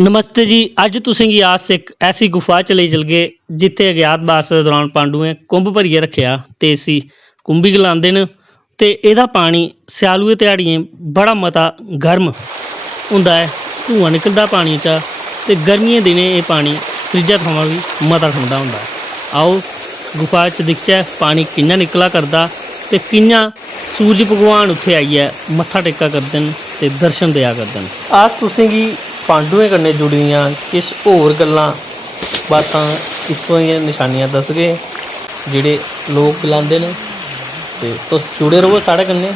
नमस्ते जी। अज तुसें गी अस इक ऐसी गुफा च लेई चलगे जित्थे अज्ञातवास दे दौरान पांडुएं कुंभ भरियै रक्खेआ ते इसी कुंभी गलांदे न। ते एह्दा पानी स्यालू दे ध्याड़ियें बड़ा मता गर्म होंदा ऐ, धुआं निकलदा पानी चा ते गर्मियें दिनें एह् पानी फ्रिजा थमां बी मता ठंडा होंदा ऐ। आओ गुफा च दिखचै पानी कि'यां निकला करदा ते कि'यां सूरज भगवान उत्थे आइयै मत्था टेका करदे न ते दर्शन देआ करदे न। अस तुसें गी पांडुएं कन्नै जुड़ी दियां किश होर गल्लां बातां इत्थुआं दियां निशानियां दसगे जेह्ड़े लोक गलांदे न, ते तुस जुड़े रवो साढ़े कन्नै